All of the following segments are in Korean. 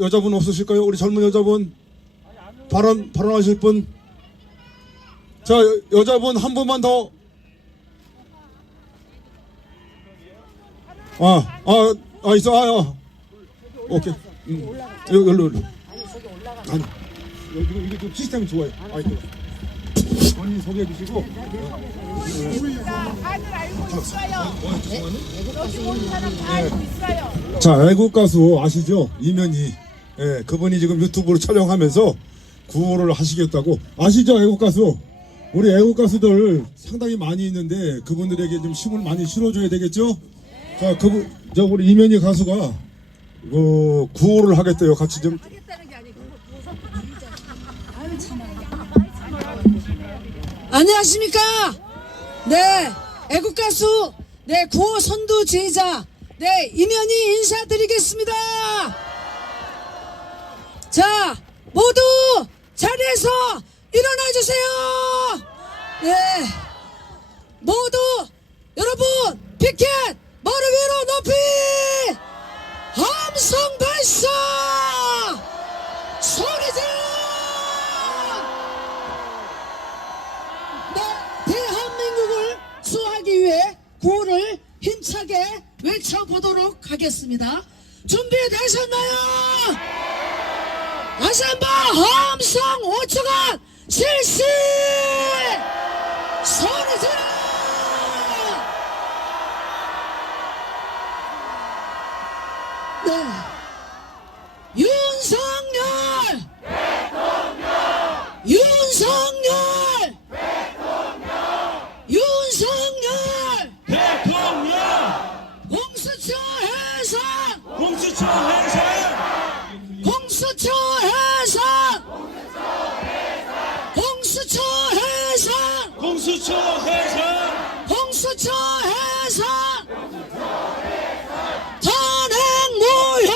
여자분 없으실까요? 우리 젊은 여자분 발언하실 분. 자, 여자분 한 분만 더. 있어. 오케이. 여기로. 아니, 이게 좀 시스템이 좋아요. 본인 소개해 주시고. 다들 알고 있어요. 여기 온 사람 다 알고 있어요. 자, 애국 가수 아시죠? 이면희. 예, 그분이 지금 유튜브로 촬영하면서 구호를 하시겠다고. 아시죠? 애국 가수. 우리 애국 가수들 상당히 많이 있는데 그분들에게 좀 힘을 많이 실어줘야 되겠죠? 자, 우리 이면희 가수가 구호를 하겠대요. 같이 좀. 안녕하십니까? 네, 애국가수, 네, 구호 선두주의자, 네, 이면희 인사드리겠습니다. 자, 모두 자리에서 일어나주세요. 네, 모두 여러분 피켓 머리 위로 높이 함성 발사 소리 질러. 대한민국을 수호하기 위해 구호를 힘차게 외쳐보도록 하겠습니다. 준비되셨나요? 다시 한번 함성 5초간 실시 소리 질러. 네, 윤석열 윤석열 윤석열 대통령 공수처 해산 공수처 해산 공수처 해산 공수처 해산 공수처 해산 공수처 해산 탄핵 무효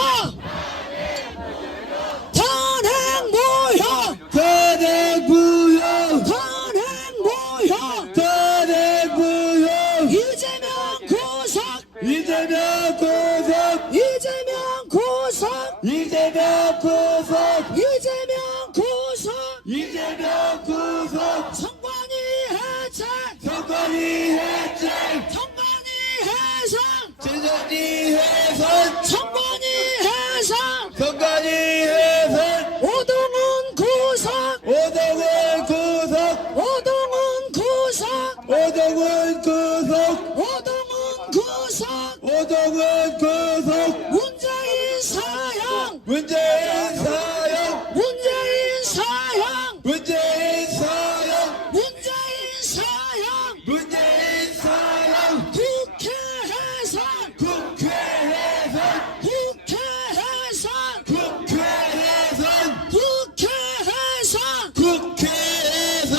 탄핵 무효 탄핵 무효 탄핵 무효 탄핵 무효 이재명 구속 이재명 구속 이재명 구속 이재명 구속 이재명 구속 이재명 구속 선관위 해체 선관위 해체 선관위 해산 지정리 해산 선관위 해산 선관위 해산 오동훈 구속 오동훈 구속 오동훈 구속 오동훈 구속 오동훈 구속 오동훈 구속 문재인 사형 문재인 사형 문재인 사형 문재인 사형 문재인 사형 문재인 사형 국회 해산 국회 해산 국회 해산 국회 해산 국회 해산 국회 해산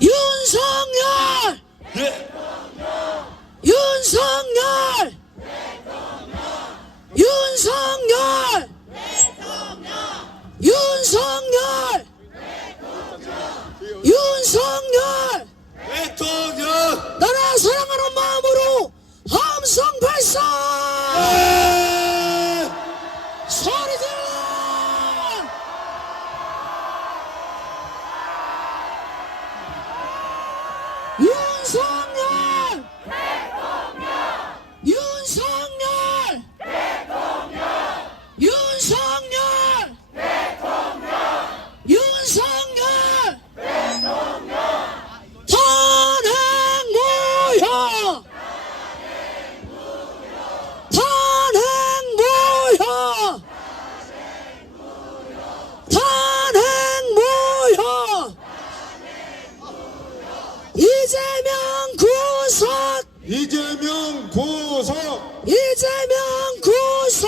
윤석열 네. 윤석열 윤석열 윤석열 윤석열 대통령 나라 사랑하는 마음으로 함성 발사 소리 질러 윤석열 윤석열 윤석열 윤석열 탄핵 무효 탄핵 무효 탄핵 무효 이재명 구속 이재명 구속. 이재명 구속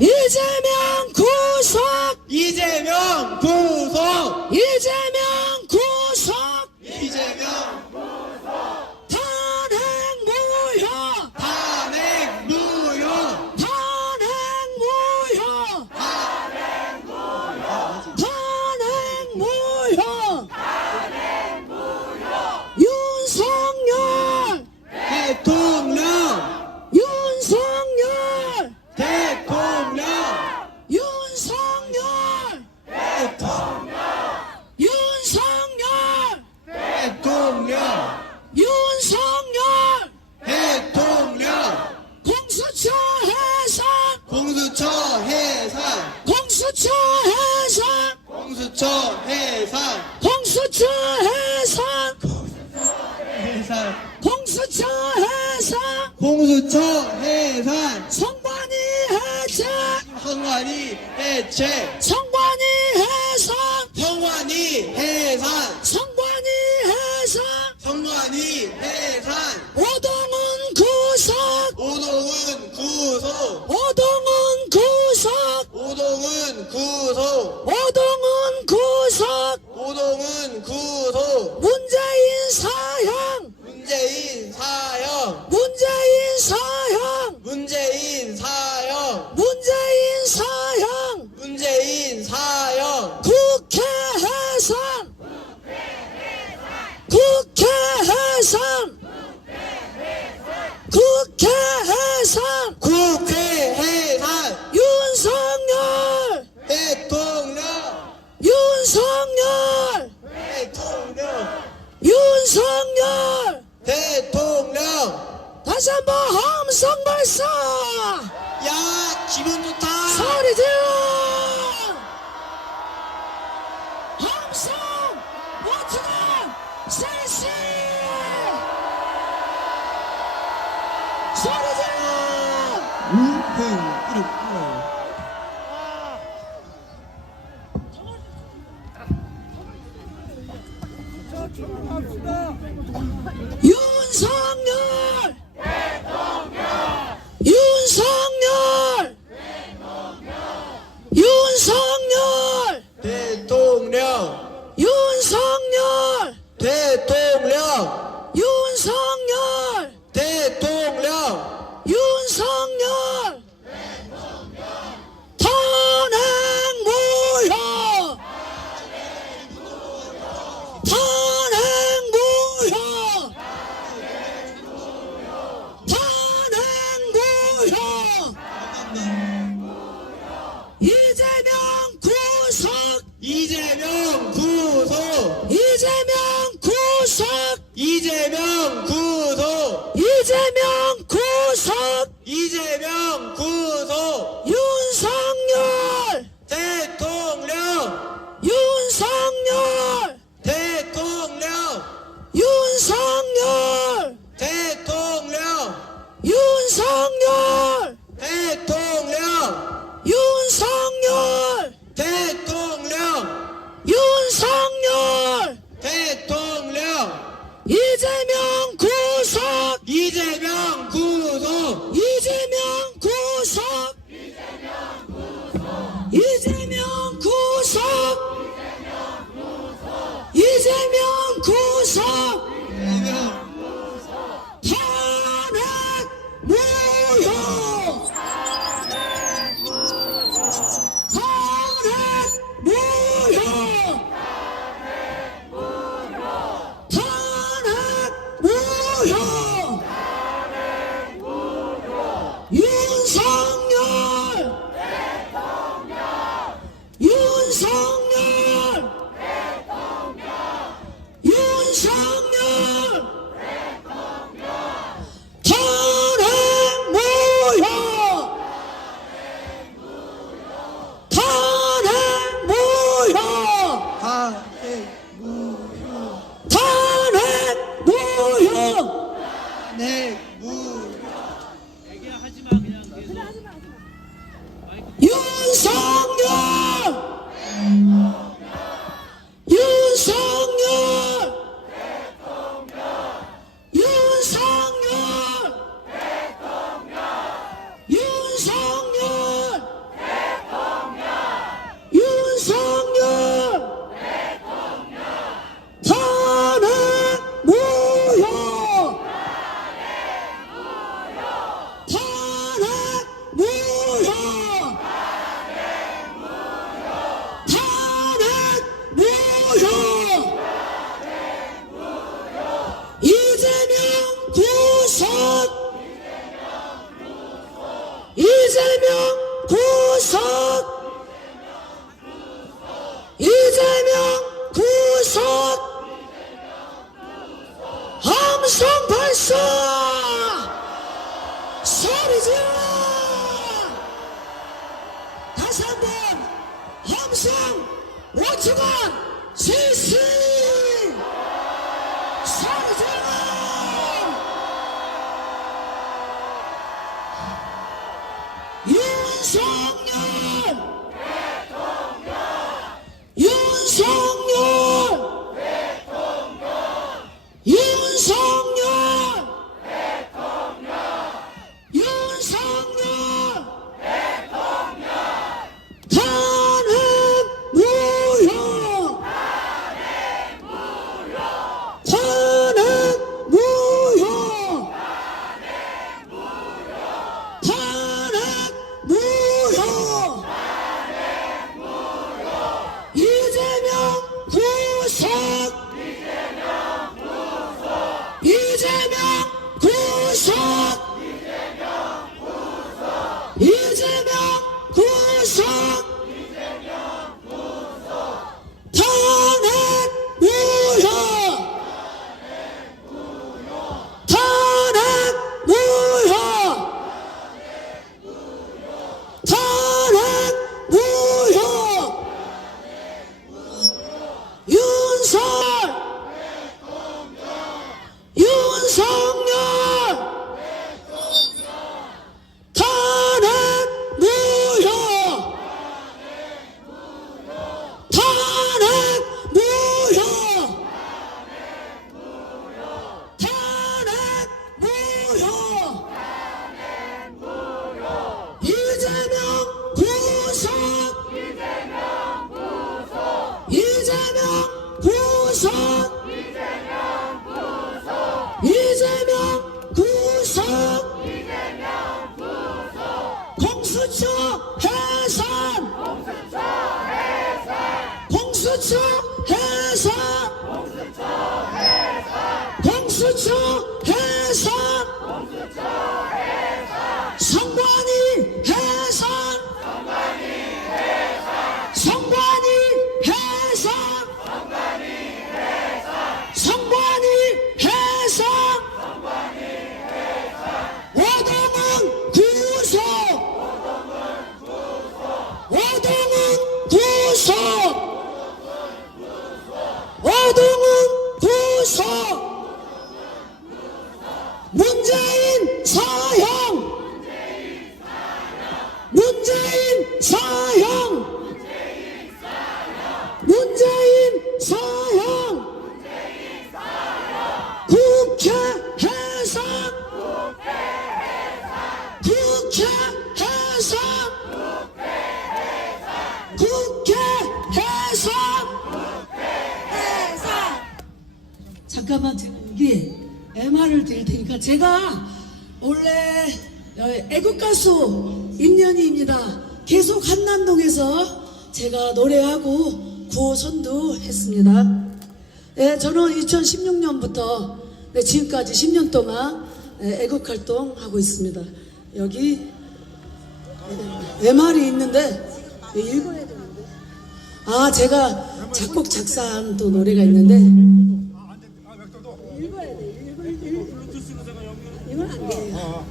이재명 구속 이재명 구속 이재명 구속 이재명 탄핵 무효 탄핵 무효 탄핵 무효 탄핵 무효 윤석열 대통령 해산 공수처 해산 해산 공수처 해산 공수처 해산 선관위 해체 선관위 해체 선관위 해산 선관위 해산 선관위 해산 선관위 해산 오동훈 구속 오동훈 구속 오동훈 구속 오동훈 구속 오동훈 구속 오동훈 구속 문재인 사형 문재인 사형 문재인 사형 문재인 사형 문재인 사형 문재인 사형 국회 해산 국회 해산 국회 해산 국회 해산 윤석열 대통령 윤석열 대통령 윤석열 대통령 다시 한번 함성 발사 야 기분 좋다 소리 질러 함성 모두가 실시 소리 질러 우행 이름 윤석열 윤석열 윤석열 대통령 윤석열 대통령 윤석열 대통령 윤석열 탄핵 무효 탄핵 무효 탄핵 무효 이재명 구속 이재명 구속 이재명 구속 이재명 구속 이재명 구속 이재명 구속 윤석열 대통령 윤석열 대통령 윤석열 대통령 윤석열 대통령 윤석열 대통령 윤석열 대통령 이재명 구속 이재명 구속 이재명 구속 이재명 구속 이재명 구속 탄핵 무효 탄핵 무효 탄핵 무효 윤석열 윤석열 윤석열 탄핵 무효 탄핵 무효 탄핵 무효 네 윤석열 윤석열 윤석열 윤석열 윤석열 탄핵 무효 탄핵 무효 탄핵 무효 이재명 구속 이재명 구속 이재명 구속 함성 발사 소리 질러 다시 한번 함성 5초간 실시 소리 질러 윤석열 윤석열 윤석열 윤석열 탄핵 무효 탄핵 무효 탄핵 무효 이재명 구속 이재명 구속 이재명 구속 탄핵 무효 탄핵 무효 탄핵 무효 윤석열 탄핵 무효 탄핵 무효 탄핵 무효 이재명 구속 이재명 구속 이재명 구속 공수처 해산 공수처 해산 공수처 해산 선관위 해산 선관위 해산 선관위 해산 오동훈 구속 오동훈 구속 오동훈 구속 문재인 사형 문재인 사형 문재인 사형 국회 해산 국회 해산 국회 해산 잠깐만 제가 여기 MR을 드릴 테니까 제가 원래 애국가수 임년희입니다. 계속 한남동에서 제가 노래하고 구호선도 했습니다. 네, 저는 2016년부터 지금까지 10년 동안 애국활동하고 있습니다. 여기 MR이 있는데 읽어야 되는데 제가 작곡 작사한 또 노래가 있는데 읽어야 돼. 이건 안 돼요.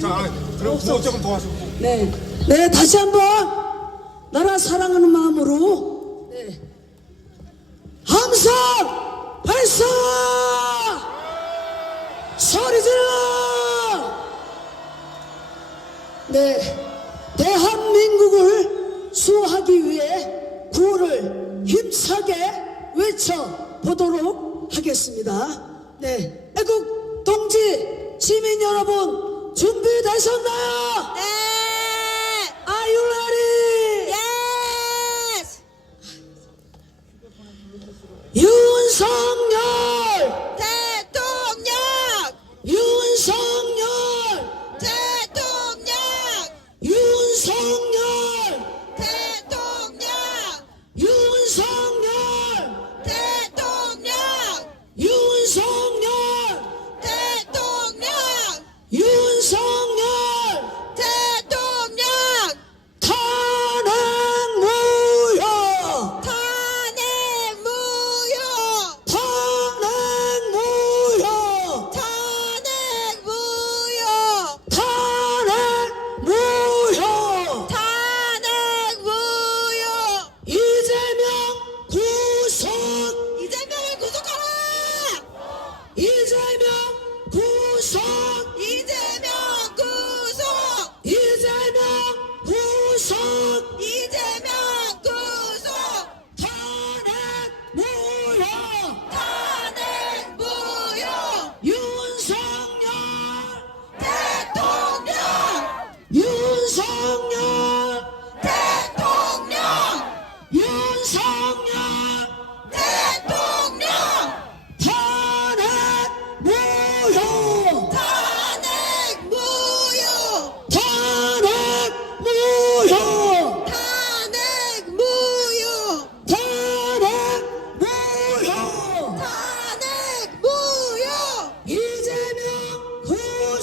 자, 그럼 구호 조금 더 하시고. 네, 네, 다시 한번 나라 사랑하는 마음으로 함성 발사 소리 질러. 네, 대한민국을 수호하기 위해 구호를 힘차게 외쳐보도록 하겠습니다. 네, 애국 동지 시민 여러분 준비되셨나요? 네. Are you ready? Yes. 윤석열 대통령. 윤석열 대통령. 윤석열 대통령. 윤석열 대통령. 윤석열 대통령. 윤석열 대통령.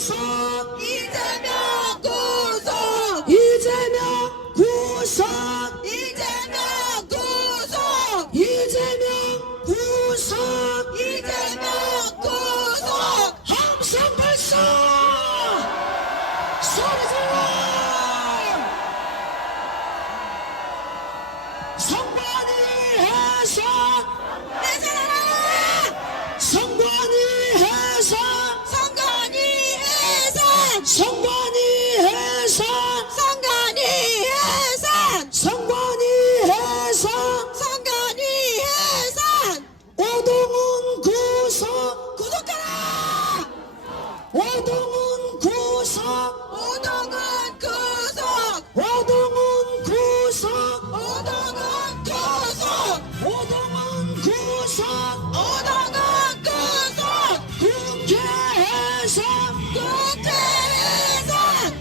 구속 이재명 구속 이재명 구속 이재명 구속 이재명 구속 이재명 구속 함성 발성 소리 질러 성관이 해산 내세라 성관이 해산 선관위 해산 성관이 해산 선관위 해산 성관이 해산 선관위 해산 오동훈 구속 구속하라 오동훈 구속 오동훈 구속 오동훈 구속 오동훈 구속 오동훈 구속 오동훈 구속 국회 해산 국회 해산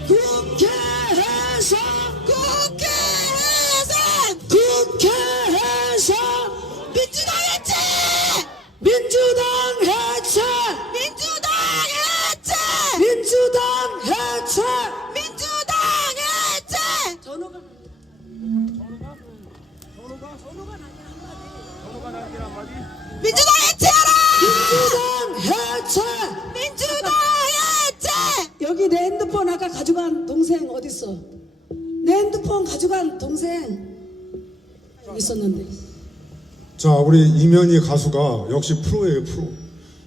국회 해산 국회 해산 국회 해산 민주당 해체 민주당 해체 민주당 해체 민주당 해체 민주당 해체 민주당 해체하라 민주당 해체 민주당 해체 여기 내 핸드폰 아까 가져간 동생 어딨어? 내 핸드폰 가져간 동생 여기 있었는데 자, 우리 이면희 가수가 역시 프로예요, 프로.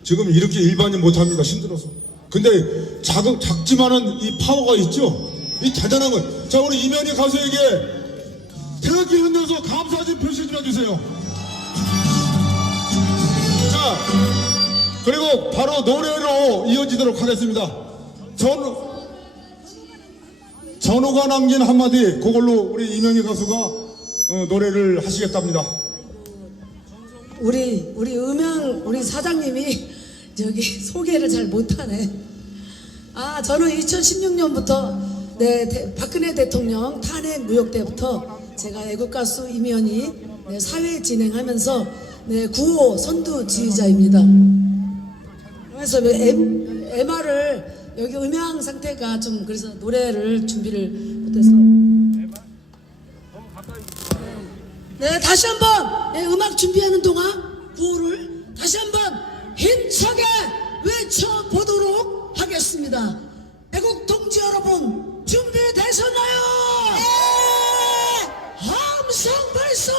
지금 이렇게 일반인 못합니다, 힘들어서. 근데 작지만은 이 파워가 있죠? 이 대단한 거. 자, 우리 이면희 가수에게 태극기 흔들어서 감사 좀 표시 좀 해주세요. 자, 그리고 바로 노래로 이어지도록 하겠습니다. 전우가 남긴 한마디, 그걸로 우리 이면희 가수가 노래를 하시겠답니다. 우리 음향 우리 사장님이 저기 소개를 잘 못하네. 아 저는 2016년부터 박근혜 대통령 탄핵 무효 때부터 제가 애국가수 이면희 사회 진행하면서 구호 선두 지휘자입니다. 그래서 MR을 여기 음향 상태가 좀 그래서 노래를 준비를 못해서 다시 한번 음악 준비하는 동안 구호를 다시 한번 힘차게 외쳐보도록 하겠습니다. 애국 동지 여러분 준비되셨나요? 함성 발성